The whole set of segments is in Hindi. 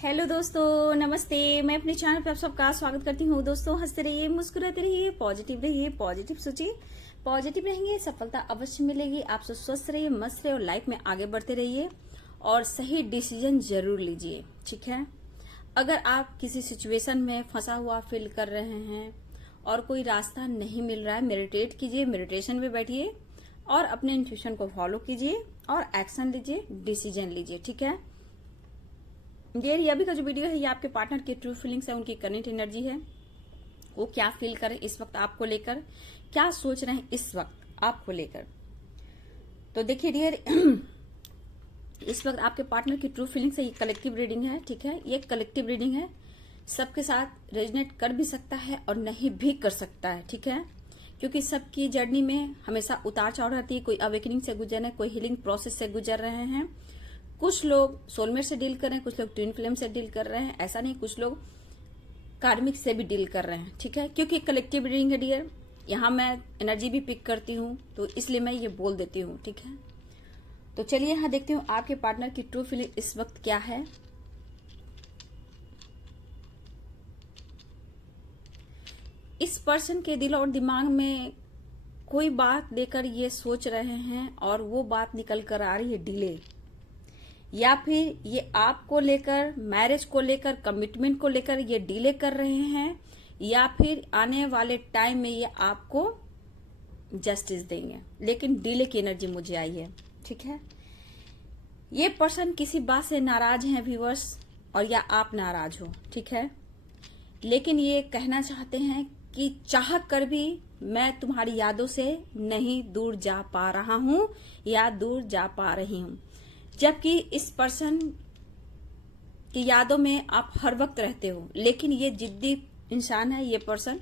हेलो दोस्तों, नमस्ते। मैं अपने चैनल पर आप सबका स्वागत करती हूँ। दोस्तों, हंसते रहिए, मुस्कुराते रहिए, पॉजिटिव सोचिए। पॉजिटिव रहेंगे, सफलता अवश्य मिलेगी। आप सब स्वस्थ रहिए, मस्त रहिए और लाइफ में आगे बढ़ते रहिए और सही डिसीजन जरूर लीजिए। ठीक है। अगर आप किसी सिचुएशन में फंसा हुआ फील कर रहे हैं और कोई रास्ता नहीं मिल रहा है, मेडिटेट कीजिए, मेडिटेशन में बैठिए और अपने इंट्यूशन को फॉलो कीजिए और एक्शन लीजिए, डिसीजन लीजिए। ठीक है। ये अभी का जो वीडियो है ये आपके पार्टनर की ट्रू फीलिंग्स है, उनकी करंट एनर्जी है। वो क्या फील कर रहे हैं इस वक्त आपको लेकर, क्या सोच रहे हैं इस वक्त आपको लेकर। तो देखिए डियर, इस वक्त आपके पार्टनर की ट्रू फीलिंग्स है। ये कलेक्टिव रीडिंग है। ठीक है। ये कलेक्टिव रीडिंग है, सबके साथ रेजोनेट कर भी सकता है और नहीं भी कर सकता है। ठीक है। क्योंकि सबकी जर्नी में हमेशा उतार चढ़ाव रहती है। कोई अवेकनिंग से गुजर रहे हैं, कोई हीलिंग प्रोसेस से गुजर रहे हैं। कुछ लोग सोलमेट से डील कर रहे हैं, कुछ लोग ट्विन फ्लेम से डील कर रहे हैं। ऐसा नहीं, कुछ लोग कार्मिक से भी डील कर रहे हैं। ठीक है। क्योंकि कलेक्टिव रीडिंग है डियर, यहाँ मैं एनर्जी भी पिक करती हूँ तो इसलिए मैं ये बोल देती हूँ। ठीक है। तो चलिए यहाँ देखती हूँ आपके पार्टनर की ट्रू फीलिंग इस वक्त क्या है। इस पर्सन के दिल और दिमाग में कोई बात लेकर ये सोच रहे हैं और वो बात निकल कर आ रही है डिले, या फिर ये आपको लेकर, मैरिज को लेकर, कमिटमेंट को लेकर ये डिले कर रहे हैं, या फिर आने वाले टाइम में ये आपको जस्टिस देंगे। लेकिन डिले की एनर्जी मुझे आई है। ठीक है। ये पर्सन किसी बात से नाराज हैं व्यूअर्स, और या आप नाराज हो। ठीक है। लेकिन ये कहना चाहते हैं कि चाह कर भी मैं तुम्हारी यादों से नहीं दूर जा पा रहा हूं या दूर जा पा रही हूं। जबकि इस पर्सन की यादों में आप हर वक्त रहते हो, लेकिन ये जिद्दी इंसान है। ये पर्सन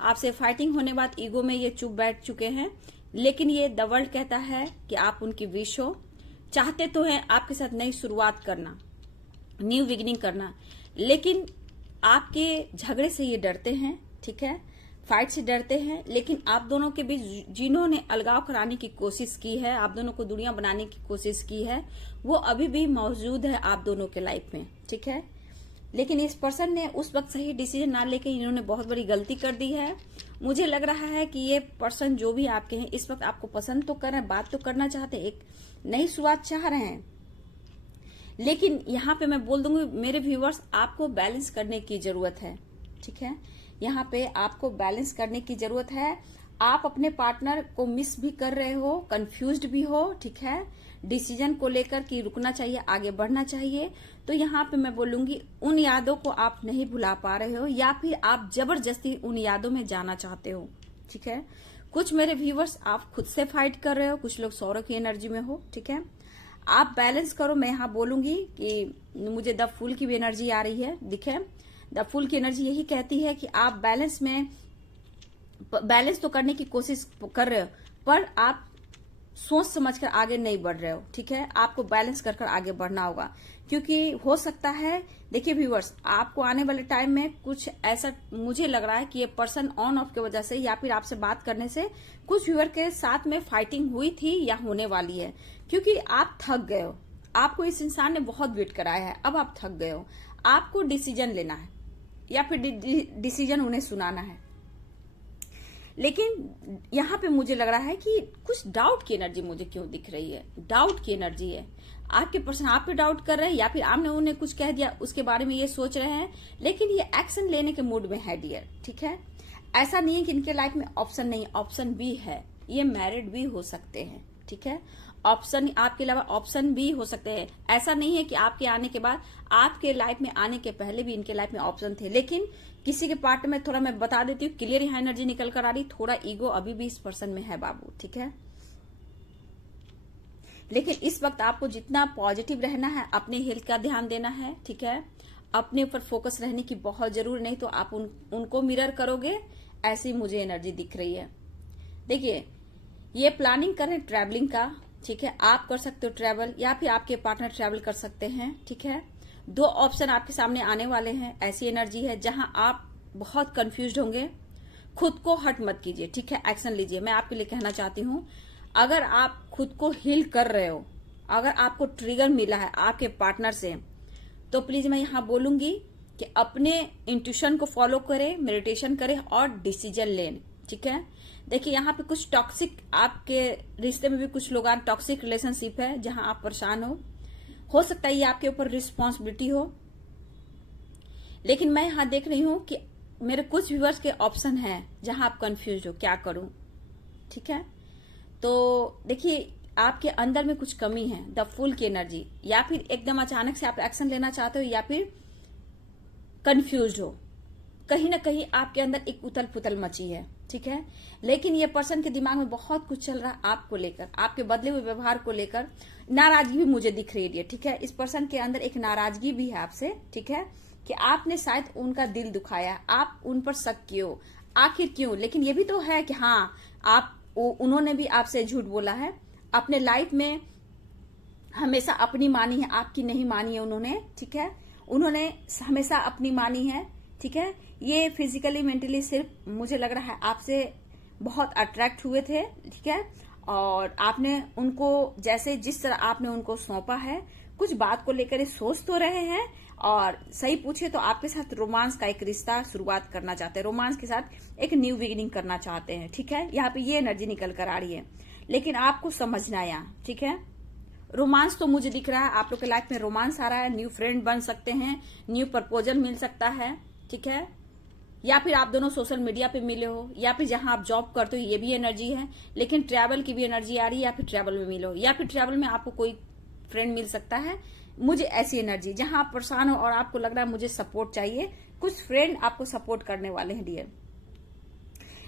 आपसे फाइटिंग होने बाद ईगो में ये चुप बैठ चुके हैं। लेकिन ये द वर्ल्ड कहता है कि आप उनकी विश हो। चाहते तो हैं आपके साथ नई शुरुआत करना, न्यू बिगिनिंग करना, लेकिन आपके झगड़े से ये डरते हैं। ठीक है। फाइट से डरते हैं। लेकिन आप दोनों के बीच जिन्होंने अलगाव कराने की कोशिश की है, आप दोनों को दूरियां बनाने की कोशिश की है, वो अभी भी मौजूद है आप दोनों के लाइफ में। ठीक है। लेकिन इस पर्सन ने उस वक्त सही डिसीजन ना लेके इन्होंने बहुत बड़ी गलती कर दी है। मुझे लग रहा है कि ये पर्सन जो भी आपके हैं इस वक्त आपको पसंद तो कर रहे हैं, बात तो करना चाहते हैं, एक नई शुरुआत चाह रहे हैं। लेकिन यहाँ पे मैं बोल दूंगी मेरे व्यूवर्स, आपको बैलेंस करने की जरूरत है। ठीक है। यहाँ पे आपको बैलेंस करने की जरूरत है। आप अपने पार्टनर को मिस भी कर रहे हो, कंफ्यूज्ड भी हो। ठीक है। डिसीजन को लेकर कि रुकना चाहिए, आगे बढ़ना चाहिए। तो यहाँ पे मैं बोलूंगी उन यादों को आप नहीं भुला पा रहे हो, या फिर आप जबरदस्ती उन यादों में जाना चाहते हो। ठीक है। कुछ मेरे व्यूवर्स आप खुद से फाइट कर रहे हो, कुछ लोग सौरव की एनर्जी में हो। ठीक है। आप बैलेंस करो। मैं यहाँ बोलूंगी कि मुझे द फूल की भी एनर्जी आ रही है। दिखे, द फूल की एनर्जी यही कहती है कि आप बैलेंस तो करने की कोशिश कर रहे हो, पर आप सोच समझकर आगे नहीं बढ़ रहे हो। ठीक है। आपको बैलेंस कर आगे बढ़ना होगा, क्योंकि हो सकता है, देखिए व्यूअर्स, आपको आने वाले टाइम में कुछ ऐसा मुझे लग रहा है कि ये पर्सन ऑन ऑफ की वजह से या फिर आपसे बात करने से कुछ व्यूअर के साथ में फाइटिंग हुई थी या होने वाली है, क्योंकि आप थक गए हो। आपको इस इंसान ने बहुत वेट कराया है, अब आप थक गए हो। आपको डिसीजन लेना है या फिर डिसीजन उन्हें सुनाना है। लेकिन यहाँ पे मुझे लग रहा है कि कुछ डाउट की एनर्जी मुझे क्यों दिख रही है। डाउट की एनर्जी है। आपके पर्सन आप पे डाउट कर रहे हैं, या फिर आपने उन्हें कुछ कह दिया उसके बारे में ये सोच रहे हैं, लेकिन ये एक्शन लेने के मूड में है डियर। ठीक है। ऐसा नहीं है कि इनके लाइफ में ऑप्शन नहीं, ऑप्शन भी है। ये मैरिड भी हो सकते हैं। ठीक है। ऑप्शन आपके अलावा ऑप्शन भी हो सकते हैं। ऐसा नहीं है कि आपके आने के बाद, आपके लाइफ में आने के पहले भी इनके लाइफ में ऑप्शन थे। लेकिन किसी के पार्ट में थोड़ा मैं बता देती हूँ, क्लियर यहाँ एनर्जी निकल कर आ रही, थोड़ा ईगो अभी भी इस पर्सन में है बाबू। ठीक है। लेकिन इस वक्त आपको जितना पॉजिटिव रहना है, अपने हेल्थ का ध्यान देना है। ठीक है। अपने ऊपर फोकस रहने की बहुत जरूरी, नहीं तो आप उनको मिरर करोगे, ऐसी मुझे एनर्जी दिख रही है। देखिए, ये प्लानिंग कर रहे हैं ट्रैवलिंग का। ठीक है। आप कर सकते हो ट्रैवल, या फिर आपके पार्टनर ट्रैवल कर सकते हैं। ठीक है। दो ऑप्शन आपके सामने आने वाले हैं। ऐसी एनर्जी है जहां आप बहुत कंफ्यूज्ड होंगे। खुद को हट मत कीजिए। ठीक है। एक्शन लीजिए। मैं आपके लिए कहना चाहती हूँ, अगर आप खुद को हील कर रहे हो, अगर आपको ट्रिगर मिला है आपके पार्टनर से, तो प्लीज मैं यहाँ बोलूंगी कि अपने इंट्यूशन को फॉलो करें, मेडिटेशन करें और डिसीजन लें। ठीक है, देखिए यहाँ पे कुछ टॉक्सिक, आपके रिश्ते में भी कुछ लोग टॉक्सिक रिलेशनशिप है जहां आप परेशान हो सकता है ये आपके ऊपर रिस्पॉन्सिबिलिटी हो। लेकिन मैं यहाँ देख रही हूं कि मेरे कुछ व्यूअर्स के ऑप्शन हैं जहां आप कंफ्यूज हो, क्या करूं। ठीक है, तो देखिए आपके अंदर में कुछ कमी है, द फूल की एनर्जी, या फिर एकदम अचानक से आप एक्शन लेना चाहते हो, या फिर कंफ्यूज हो, कहीं ना कहीं आपके अंदर एक उथल पुथल मची है। ठीक है, लेकिन ये पर्सन के दिमाग में बहुत कुछ चल रहा है आपको लेकर, आपके बदले हुए व्यवहार को लेकर। नाराजगी भी मुझे दिख रही है। ठीक है, इस पर्सन के अंदर एक नाराजगी भी है आपसे। ठीक है, कि आपने शायद उनका दिल दुखाया, आप उन पर शक क्यों, आखिर क्यों। लेकिन ये भी तो है कि हाँ, उन्होंने भी आपसे झूठ बोला है, अपने लाइफ में हमेशा अपनी मानी है, आपकी नहीं मानी है उन्होंने। ठीक है, उन्होंने हमेशा अपनी मानी है। ठीक है, ये फिजिकली मेंटली सिर्फ मुझे लग रहा है आपसे बहुत अट्रैक्ट हुए थे। ठीक है, और आपने उनको जैसे जिस तरह आपने उनको सौंपा है, कुछ बात को लेकर सोच तो रहे हैं, और सही पूछे तो आपके साथ रोमांस का एक रिश्ता शुरुआत करना चाहते हैं, रोमांस के साथ एक न्यू बिगिनिंग करना चाहते हैं। ठीक है, यहाँ पे ये एनर्जी निकल कर आ रही है, लेकिन आपको समझना है यहाँ। ठीक है, रोमांस तो मुझे दिख रहा है, आप लोग के लाइफ में रोमांस आ रहा है, न्यू फ्रेंड बन सकते हैं, न्यू प्रपोजल मिल सकता है। ठीक है, या फिर आप दोनों सोशल मीडिया पे मिले हो, या फिर जहां आप जॉब करते हो, ये भी एनर्जी है। लेकिन ट्रैवल की भी एनर्जी आ रही है, या फिर ट्रैवल में मिलो, या फिर ट्रैवल में आपको कोई फ्रेंड मिल सकता है। मुझे ऐसी एनर्जी जहां आप परेशान हो और आपको लग रहा है मुझे सपोर्ट चाहिए, कुछ फ्रेंड आपको सपोर्ट करने वाले हैं डियर।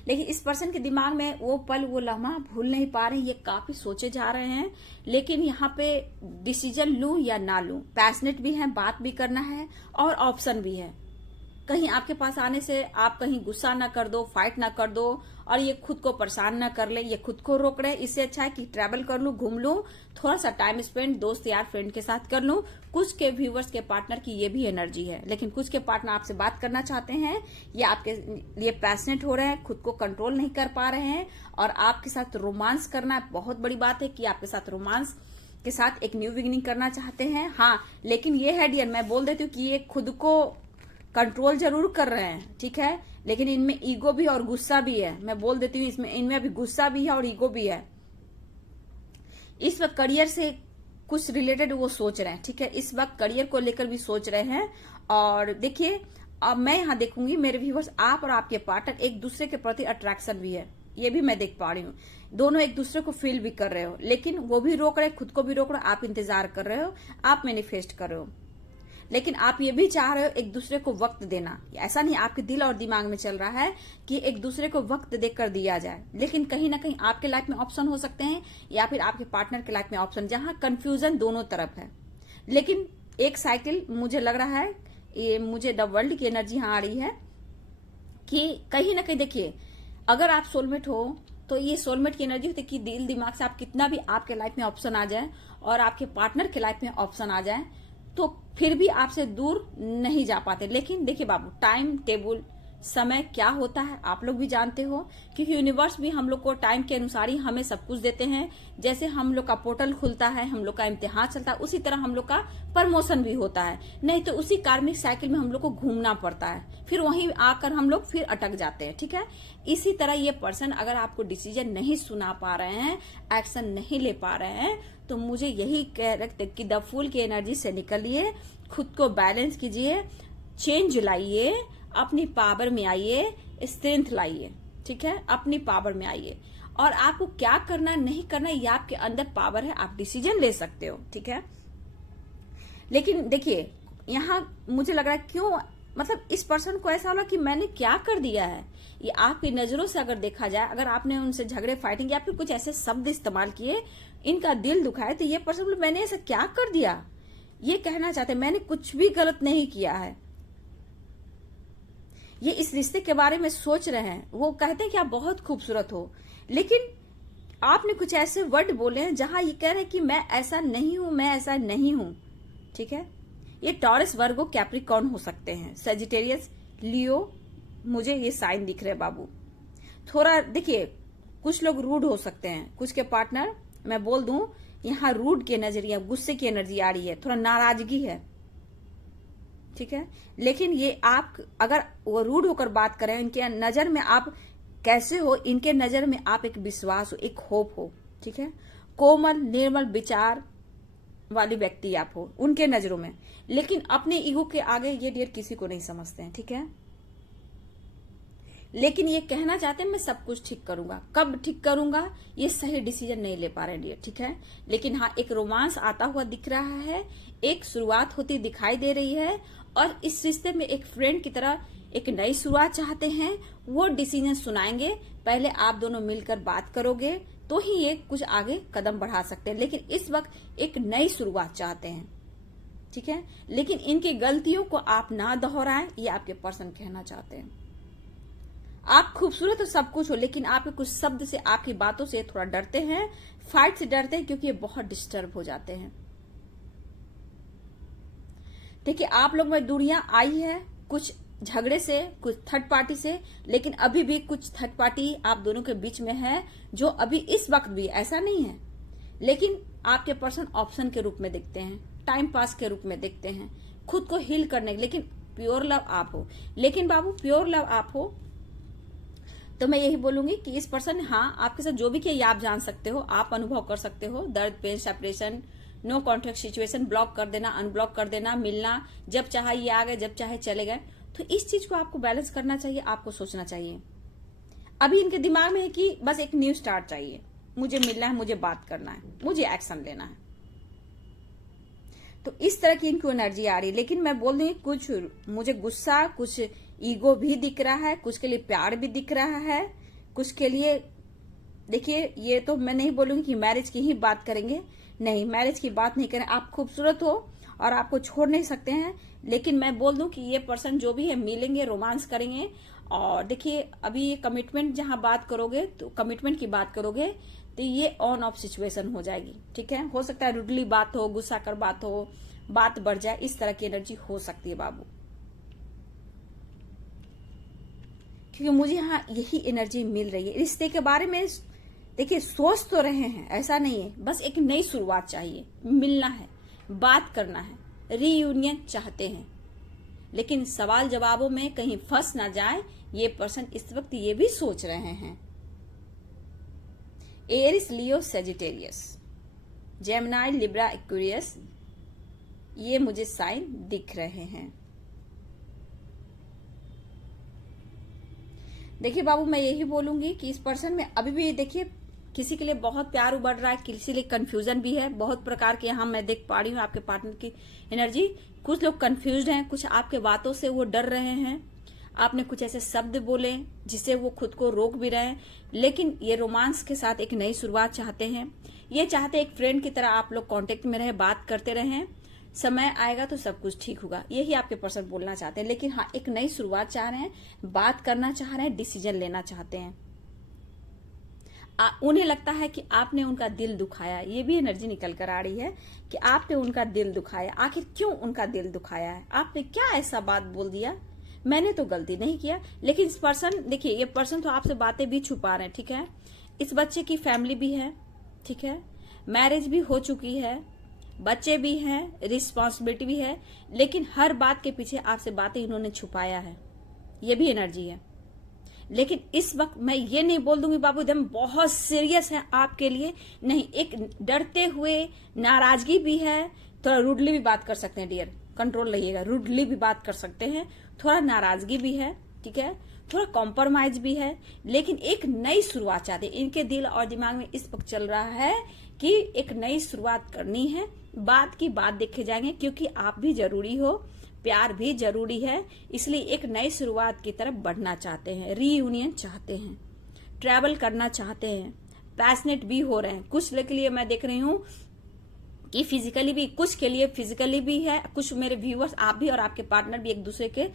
लेकिन इस पर्सन के दिमाग में वो पल, वो लम्हा भूल नहीं पा रहे हैं, ये काफी सोचे जा रहे हैं। लेकिन यहाँ पे डिसीजन लूं या ना लूं, पैशनेट भी है, बात भी करना है, और ऑप्शन भी है। कहीं आपके पास आने से आप कहीं गुस्सा ना कर दो, फाइट ना कर दो, और ये खुद को परेशान ना कर ले, ये खुद को रोक रहे। इससे अच्छा है कि ट्रैवल कर लूं, घूम लूं, थोड़ा सा टाइम स्पेंड दोस्त यार फ्रेंड के साथ कर लूं। कुछ के व्यूवर्स के पार्टनर की ये भी एनर्जी है, लेकिन कुछ के पार्टनर आपसे बात करना चाहते हैं, ये आपके लिए पैशनेट हो रहे हैं, खुद को कंट्रोल नहीं कर पा रहे हैं, और आपके साथ रोमांस करना बहुत बड़ी बात है कि आपके साथ रोमांस के साथ एक न्यू बिगिनिंग करना चाहते हैं। हाँ, लेकिन ये है डियर, मैं बोल देती हूँ कि ये खुद को कंट्रोल जरूर कर रहे हैं। ठीक है, लेकिन इनमें ईगो भी और गुस्सा भी है, मैं बोल देती हूँ, इसमें इनमें अभी गुस्सा भी है और ईगो भी है। इस वक्त करियर से कुछ रिलेटेड वो सोच रहे हैं। ठीक है, इस वक्त करियर को लेकर भी सोच रहे हैं। और देखिए, अब मैं यहाँ देखूंगी मेरे व्यूअर्स, आप और आपके पार्टनर एक दूसरे के प्रति अट्रैक्शन भी है, ये भी मैं देख पा रही हूँ। दोनों एक दूसरे को फील भी कर रहे हो, लेकिन वो भी रोक रहे, खुद को भी रोक रहे हो, आप इंतजार कर रहे हो, आप मैनिफेस्ट कर रहे हो। लेकिन आप ये भी चाह रहे हो एक दूसरे को वक्त देना। ऐसा नहीं आपके दिल और दिमाग में चल रहा है कि एक दूसरे को वक्त देकर दिया जाए, लेकिन कहीं ना कहीं आपके लाइफ में ऑप्शन हो सकते हैं, या फिर आपके पार्टनर के लाइफ में ऑप्शन, जहां कंफ्यूजन दोनों तरफ है। लेकिन एक साइकिल मुझे लग रहा है, ये मुझे द वर्ल्ड की एनर्जी यहाँ आ रही है कि कहीं ना कहीं देखिए, अगर आप सोलमेट हो तो ये सोलमेट की एनर्जी होती है कि दिल दिमाग से आप कितना भी आपके लाइफ में ऑप्शन आ जाए और आपके पार्टनर के लाइफ में ऑप्शन आ जाए, तो फिर भी आपसे दूर नहीं जा पाते। लेकिन देखिए बाबू, टाइम टेबल, समय क्या होता है आप लोग भी जानते हो, क्योंकि यूनिवर्स भी हम लोग को टाइम के अनुसार ही हमें सब कुछ देते हैं। जैसे हम लोग का पोर्टल खुलता है, हम लोग का इम्तिहान चलता है, उसी तरह हम लोग का प्रमोशन भी होता है। नहीं तो उसी कार्मिक साइकिल में हम लोग को घूमना पड़ता है, फिर वहीं आकर हम लोग फिर अटक जाते हैं। ठीक है, इसी तरह ये पर्सन अगर आपको डिसीजन नहीं सुना पा रहे हैं, एक्शन नहीं ले पा रहे हैं, तो मुझे यही कह रहे कि द फूल की एनर्जी से निकलिए, खुद को बैलेंस कीजिए, चेंज लाइए, अपनी पावर में आइए, स्ट्रेंथ लाइए। ठीक है, अपनी पावर में आइए, और आपको क्या करना नहीं करना ये आपके अंदर पावर है, आप डिसीजन ले सकते हो। ठीक है, लेकिन देखिए यहाँ मुझे लग रहा है क्यों, मतलब इस पर्सन को ऐसा होला कि मैंने क्या कर दिया है। ये आपकी नजरों से अगर देखा जाए, अगर आपने उनसे झगड़े फाइटिंग या फिर कुछ ऐसे शब्द इस्तेमाल किए, इनका दिल दुखाए, तो ये पर्सन बोले मैंने ऐसा क्या कर दिया, ये कहना चाहते मैंने कुछ भी गलत नहीं किया है। ये इस रिश्ते के बारे में सोच रहे हैं, वो कहते हैं कि आप बहुत खूबसूरत हो, लेकिन आपने कुछ ऐसे वर्ड बोले हैं जहां ये कह रहे हैं कि मैं ऐसा नहीं हूं, मैं ऐसा नहीं हूं। ठीक है, ये टॉरस, वर्गो, कैप्रिकॉर्न हो सकते हैं, सेजिटेरियस, लियो, मुझे ये साइन दिख रहे हैं बाबू। थोड़ा देखिए, कुछ लोग रूड हो सकते हैं, कुछ के पार्टनर, मैं बोल दूं यहाँ रूड की नजरिया, गुस्से की एनर्जी आ रही है, थोड़ा नाराजगी है। ठीक है। लेकिन ये आप अगर वो रूड होकर बात करें, इनके नजर में आप कैसे हो, इनके नजर में आप एक विश्वास हो, एक होप हो, ठीक है। कोमल निर्मल विचार वाली व्यक्ति आप हो उनके नजरों में, लेकिन अपने ईगो के आगे ये डियर किसी को नहीं समझते हैं, ठीक है। लेकिन ये कहना चाहते हैं मैं सब कुछ ठीक करूंगा, कब ठीक करूंगा ये सही डिसीजन नहीं ले पा रहे डियर, ठीक है। लेकिन हाँ, एक रोमांस आता हुआ दिख रहा है, एक शुरुआत होती दिखाई दे रही है, और इस रिश्ते में एक फ्रेंड की तरह एक नई शुरुआत चाहते हैं। वो डिसीजन सुनाएंगे, पहले आप दोनों मिलकर बात करोगे तो ही ये कुछ आगे कदम बढ़ा सकते हैं, लेकिन इस वक्त एक नई शुरुआत चाहते हैं, ठीक है। लेकिन इनकी गलतियों को आप ना दोहराएं, ये आपके पर्सन कहना चाहते हैं। आप खूबसूरत हो, सब कुछ हो, लेकिन आपके कुछ शब्द से, आपकी बातों से थोड़ा डरते हैं, फाइट से डरते हैं, क्योंकि ये बहुत डिस्टर्ब हो जाते हैं। देखिए, आप लोग में दूरियां आई है, कुछ झगड़े से, कुछ थर्ड पार्टी से, लेकिन अभी भी कुछ थर्ड पार्टी आप दोनों के बीच में है, जो अभी इस वक्त भी ऐसा नहीं है, लेकिन आपके पर्सन ऑप्शन के रूप में देखते हैं, टाइम पास के रूप में देखते हैं, खुद को हील करने, लेकिन प्योर लव आप हो। लेकिन बाबू, प्योर लव आप हो तो मैं यही बोलूंगी कि इस पर्सन, हाँ, आपके साथ जो भी किया ये आप जान सकते हो, आप अनुभव कर सकते हो, दर्द, pain, separation, no contract situation, block कर देना, अनब्लॉक कर देना, मिलना, जब चाहे ये आ गए, जब चाहे चले गए। तो इस चीज को आपको बैलेंस करना चाहिए, आपको सोचना चाहिए। अभी इनके दिमाग में है कि बस एक न्यू स्टार्ट चाहिए, मुझे मिलना है, मुझे बात करना है, मुझे एक्शन लेना है। तो इस तरह की इनको एनर्जी आ रही है। लेकिन मैं बोल दूंगी, कुछ मुझे गुस्सा, कुछ ईगो भी दिख रहा है, कुछ के लिए प्यार भी दिख रहा है, कुछ के लिए, देखिए, ये तो मैं नहीं बोलूंगी कि मैरिज की ही बात करेंगे, नहीं, मैरिज की बात नहीं करें। आप खूबसूरत हो और आपको छोड़ नहीं सकते हैं, लेकिन मैं बोल दूं कि ये पर्सन जो भी है मिलेंगे, रोमांस करेंगे। और देखिए, अभी ये कमिटमेंट जहां बात करोगे, तो कमिटमेंट की बात करोगे तो ये ऑन ऑफ सिचुएशन हो जाएगी, ठीक है। हो सकता है रुडली बात हो, गुस्सा कर बात हो, बात बढ़ जाए, इस तरह की एनर्जी हो सकती है बाबू, क्योंकि मुझे यहाँ यही एनर्जी मिल रही है। रिश्ते के बारे में देखिए, सोच तो रहे हैं, ऐसा नहीं है, बस एक नई शुरुआत चाहिए, मिलना है, बात करना है, रीयूनियन चाहते हैं, लेकिन सवाल जवाबों में कहीं फंस ना जाए, ये पर्सन इस वक्त ये भी सोच रहे हैं। एरिस, लियो, सेजिटेरियस, जेमिनी, लिब्रा, एक्वेरियस, ये मुझे साइन दिख रहे हैं। देखिए बाबू, मैं यही बोलूंगी कि इस पर्सन में अभी भी, देखिए, किसी के लिए बहुत प्यार उबड़ रहा है, किसी लिए कंफ्यूजन भी है, बहुत प्रकार के यहाँ मैं देख पा रही हूँ आपके पार्टनर की एनर्जी। कुछ लोग कंफ्यूज्ड हैं, कुछ आपके बातों से वो डर रहे हैं, आपने कुछ ऐसे शब्द बोले जिससे वो खुद को रोक भी रहे हैं, लेकिन ये रोमांस के साथ एक नई शुरुआत चाहते हैं। ये चाहते हैं एक फ्रेंड की तरह आप लोग कांटेक्ट में रहे, बात करते रहें, समय आएगा तो सब कुछ ठीक होगा, यही आपके पर्सन बोलना चाहते हैं। लेकिन हाँ, एक नई शुरुआत चाह रहे हैं, बात करना चाह रहे हैं, डिसीजन लेना चाहते हैं। उन्हें लगता है कि आपने उनका दिल दुखाया, ये भी एनर्जी निकल कर आ रही है कि आपने उनका दिल दुखाया। आखिर क्यों उनका दिल दुखाया है? आपने क्या ऐसा बात बोल दिया? मैंने तो गलती नहीं किया। लेकिन इस पर्सन, देखिए, ये पर्सन तो आपसे बातें भी छुपा रहे हैं, ठीक है। इस बच्चे की फैमिली भी है, ठीक है, मैरिज भी हो चुकी है, बच्चे भी हैं, रिस्पॉन्सिबिलिटी भी है, लेकिन हर बात के पीछे आपसे बातें इन्होंने छुपाया है, ये भी एनर्जी है। लेकिन इस वक्त मैं ये नहीं बोल दूंगी बाबू एकदम बहुत सीरियस है आपके लिए, नहीं, एक डरते हुए नाराजगी भी है, थोड़ा रूडली भी बात कर सकते हैं डियर, कंट्रोल रहिएगा, रूडली भी बात कर सकते हैं, थोड़ा नाराजगी भी है, ठीक है, थोड़ा कॉम्प्रोमाइज भी है, लेकिन एक नई शुरुआत चाहते हैं। इनके दिल और दिमाग में इस वक्त चल रहा है कि एक नई शुरुआत करनी है, बात की बात देखे जाएंगे, क्योंकि आप भी जरूरी हो, प्यार भी जरूरी है, इसलिए एक नई शुरुआत की तरफ बढ़ना चाहते हैं, रीयूनियन चाहते हैं, ट्रैवल करना चाहते हैं, पैशनेट भी हो रहे हैं। कुछ के लिए मैं देख रही हूँ कि फिजिकली भी, कुछ के लिए फिजिकली भी है, कुछ मेरे व्यूअर्स, आप भी और आपके पार्टनर भी एक दूसरे के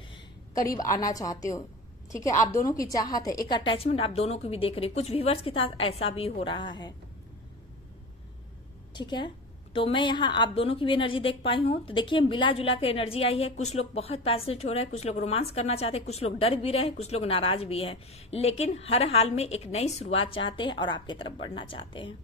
करीब आना चाहते हो, ठीक है, आप दोनों की चाहत है, एक अटैचमेंट आप दोनों की भी देख रहे हो, कुछ व्यूअर्स के साथ ऐसा भी हो रहा है, ठीक है। तो मैं यहाँ आप दोनों की भी एनर्जी देख पाई हूँ। तो देखिए, मिला जुला के एनर्जी आई है, कुछ लोग बहुत पैशनेट हो रहे हैं, कुछ लोग रोमांस करना चाहते हैं, कुछ लोग डर भी रहे हैं, कुछ लोग नाराज भी हैं, लेकिन हर हाल में एक नई शुरुआत चाहते हैं और आपकी तरफ बढ़ना चाहते हैं,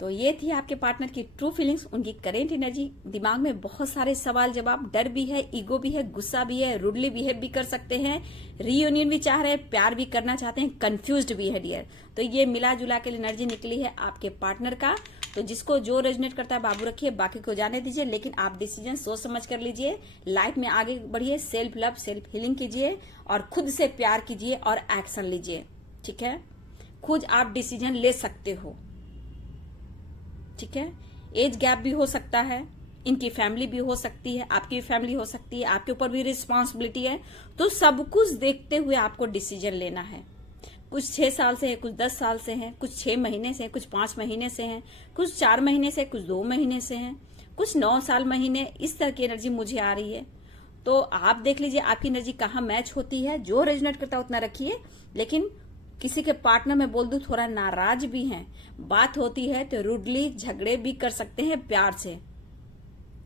तो ये थी आपके पार्टनर की ट्रू फीलिंग्स, उनकी करेंट एनर्जी। दिमाग में बहुत सारे सवाल जवाब, डर भी है, ईगो भी है, गुस्सा भी है, रूडली बिहेव भी कर सकते हैं, रीयूनियन भी चाह रहे हैं, प्यार भी करना चाहते हैं, कंफ्यूज्ड भी है डियर। तो ये मिला जुला के एनर्जी निकली है आपके पार्टनर का। तो जिसको जो रेजोनेट करता है बाबू रखिए, बाकी को जाने दीजिए, लेकिन आप डिसीजन सोच समझ कर लीजिए। लाइफ में आगे बढ़िए, सेल्फ लव, सेल्फ हीलिंग कीजिए और खुद से प्यार कीजिए और एक्शन लीजिए। ठीक है, खुद आप डिसीजन ले सकते हो। ठीक है, एज गैप भी हो सकता है, इनकी फैमिली भी हो सकती है, आपकी भी फैमिली हो सकती है, आपके ऊपर भी रिस्पॉन्सिबिलिटी है। तो सब कुछ देखते हुए आपको डिसीजन लेना है। कुछ 6 साल से है, कुछ 10 साल से है, कुछ 6 महीने से है, कुछ 5 महीने से है, कुछ 4 महीने से, कुछ 2 महीने से है, कुछ 9 साल महीने, इस तरह की एनर्जी मुझे आ रही है। तो आप देख लीजिए आपकी एनर्जी कहाँ मैच होती है। जो रेजोनेट करता है उतना रखिए, लेकिन किसी के पार्टनर में बोल दूं थोड़ा नाराज भी हैं, बात होती है तो रूडली झगड़े भी कर सकते हैं प्यार से।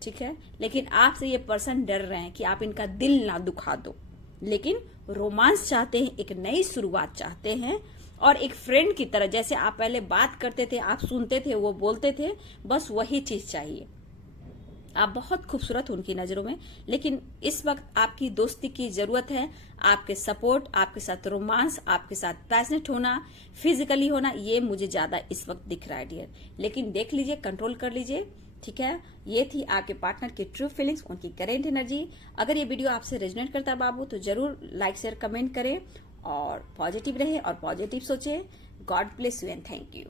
ठीक है, लेकिन आपसे ये पर्सन डर रहे हैं कि आप इनका दिल ना दुखा दो, लेकिन रोमांस चाहते हैं, एक नई शुरुआत चाहते हैं और एक फ्रेंड की तरह, जैसे आप पहले बात करते थे, आप सुनते थे, वो बोलते थे, बस वही चीज चाहिए। आप बहुत खूबसूरत उनकी नजरों में, लेकिन इस वक्त आपकी दोस्ती की जरूरत है, आपके सपोर्ट, आपके साथ रोमांस, आपके साथ पैशनेट होना, फिजिकली होना, ये मुझे ज्यादा इस वक्त दिख रहा है डियर। लेकिन देख लीजिए, कंट्रोल कर लीजिए। ठीक है, ये थी आपके पार्टनर की ट्रू फीलिंग्स, उनकी करेंट एनर्जी। अगर ये वीडियो आपसे रेजोनेट करता है बाबू, तो जरूर लाइक शेयर कमेंट करें और पॉजिटिव रहे और पॉजिटिव सोचे। God bless you and thank you.